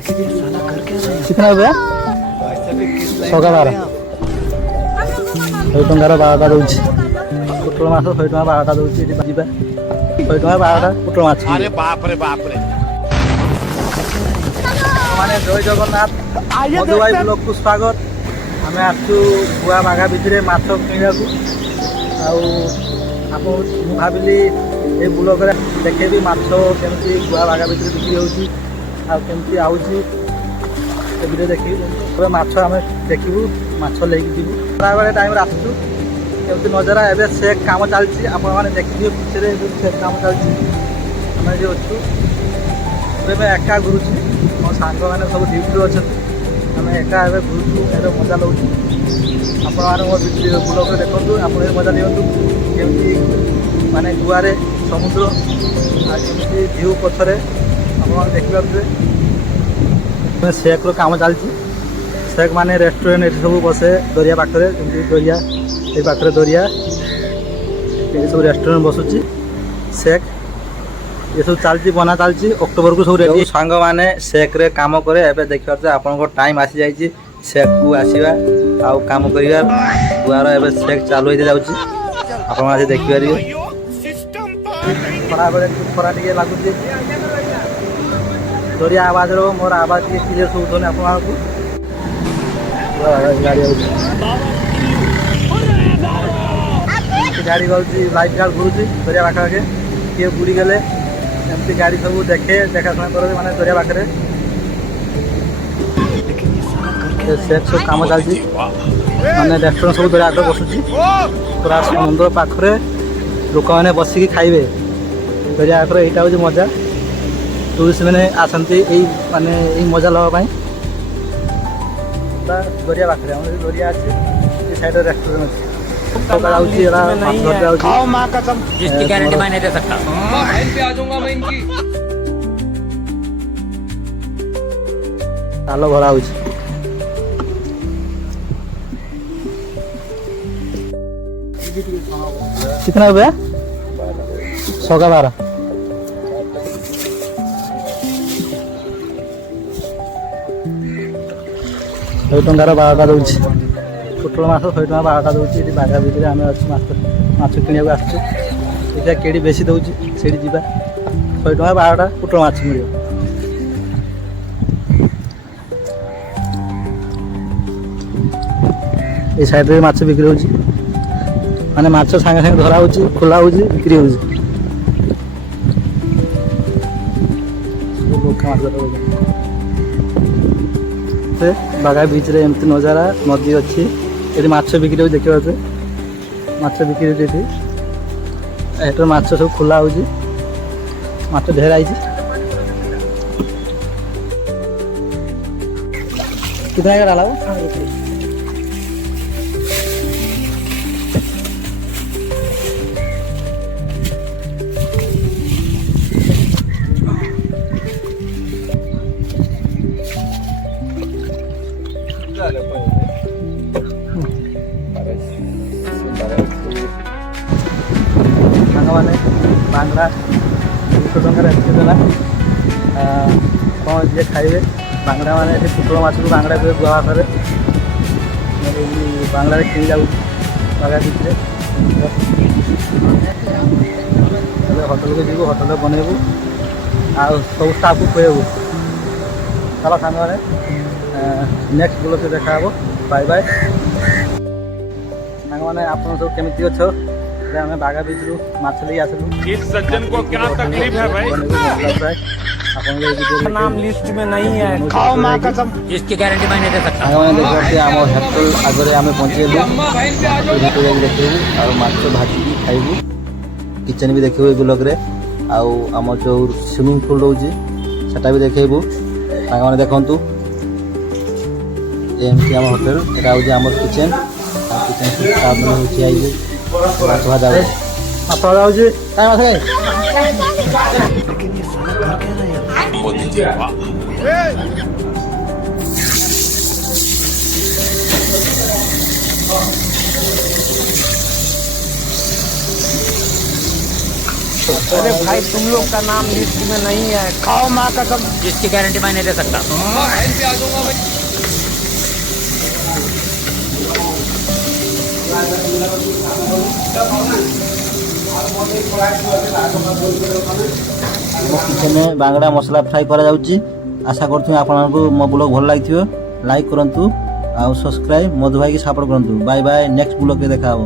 कितना हुआ 112 100 टंकार 12टा दूची पुटल माछ 100 टंका 12टा दूची एटी बाजिबा 100 टंका 12टा पुटल माछ। अरे बाप रे माने जय जगन्नाथ मधुबाई ब्लॉक को स्वागत। आमे आसु बुआ बागा भितर माछ किणा को आप भाविली ये ब्लॉक देखेबी माछ केमती बुआ बागा भितर बिक्री होउची आ केमती आउची ए वीडियो देखि तबे माछ आमे देखिबू माछ लेके जीवू बराबर टाइम रे आसु केमती नजरा एबे से काम चलची आपण माने देखिबे पिछरे से काम चलची हमें जे अछु तबे मैं एका गुरुची मो सांग माने सब ड्यूटी अछन हमें एका एबे गुरुचू एबे मजा लउची आपण माने मो वीडियो ब्लॉग रे देखंतु आपण ए मजा नियंतु केमती माने गुआरे समुद्र आ केमती व्यू पछरे आपण देखिबा पे शेक रो काम चलची शेक माने रेस्टोरेंट ए सब बसे दरिया पाखरे केमती दरिया ए पाखरे दरिया ए सब रेस्टोरेंट बसुची शेक ये सब चलती बना चलती अक्टोबर को सब रेडी सांग माने शेक रे काम करे एबे देखियो जे आपन को टाइम आसी जाईची शेक को आसीबा आ काम करिया दुआरा एबे शेक चालू होई जाउची आपन आज देखि पारियो बराबर थोड़ा टिके लागुची दरिया आवाज रो मोर आवाज टिके क्लियर सुनथोने आपन को गाड़ी आउची गाड़ी गलती लाइट गार्ड गुरुची दरिया पाखा के के बुड़ी गेले एमती गाड़ी सब देखे देखा सुना कर माने दरिया पाखरे सेट सब काम चलती माने रेस्टोरेंट सब दरिया आगे बसुची पूरा समुद्र पाखरे लोक मैंने बसिकी खाइबे दरिया आखरे एटा हो मजा टूरिस्ट मैंने आसती माने मजा लगा पाई दरिया पाखरे हम दरिया अच्छे साइड रेस्टोरेंट अच्छे जिसकी गारंटी मैं नहीं दे सकता। आ जाऊंगा मैं इनकी ताल भरा हो कितना हुआ 112 100 टंकार 12टा दूची पुटल माछ 100 टंका 12टा दूची एटी बागा भितर आमे अछि माछ किनिया को आछू एटा केडी बेसी दउची सेडी जिबा 100 टंका 12टा पुटल माछ मिलियो। ए साइड रे माछ बिक्री होची माने माछ संगे संगे धरा होची खुला होची बिक्री होची लोक माछ धरा से बागा बीच रे एमती नजारा नदी अच्छी ये माछ बिक्री हो देखिए माछ बिक्री देती एटर माछ सब खुला होची माछ ढेर आई कितना का डाला माने बांगड़ा 200 टंका एमती देला कौन जे खाइबे बांगड़ा माने से पुटल माछ को बांगड़ा को गुआ करे बांगड़ा किन जाउ बागा भितरे होटल को जीवो होटल बनेबू आ सब स्टाफ को खुएबू चलो सांग माने नेक्स्ट ब्लॉग से देखा हबो बाय बाय सांग माने आपन सब केमिति अछो हमें बागा भितर माछ ले आसलु इस सज्जन को क्या तकलीफ है भाई नाम लिस्ट में नहीं है खाओ मां कसम जिसकी गारंटी मैं नहीं दे सकता। आगे देखते हम होटल आगे आम पहुँचेलु होटल देखू और माछ भाजी खाइबू किचन भी देखू ब्लॉग रे आम जो स्विमिंग पूल रोचे सेटा भी देखेबू मैंने देखु एमती आम होटल यहाँ हूँ आम किचन किचन माछ भाजा माछ भाजा हो अरे भाई तुम लोग का नाम लिस्ट में नहीं है, खाओ माँ कसम। जिसकी गारंटी मैं नहीं दे सकता। लाइन पे आ जाऊंगा मैं। ମୋ କିଚେନ୍ରେ ବାଙ୍ଗଡ଼ା ମସଲା ଫ୍ରାଏ କରାଯାଉଛି। ଆଶା କରୁଥିବି ଆପଣଙ୍କୁ ମୋ ବ୍ଲଗ୍ ଭଲ ଲାଗିଥିବ। ଲାଇକ୍ କରନ୍ତୁ ଆଉ ସବସ୍କ୍ରାଇବ୍ ମଧୁ ଭାଇକି ସପୋର୍ଟ କରନ୍ତୁ। ବାଏ ବାଏ, ନେକ୍ସଟ ବ୍ଲଗ୍ରେ ଦେଖା ହେବ।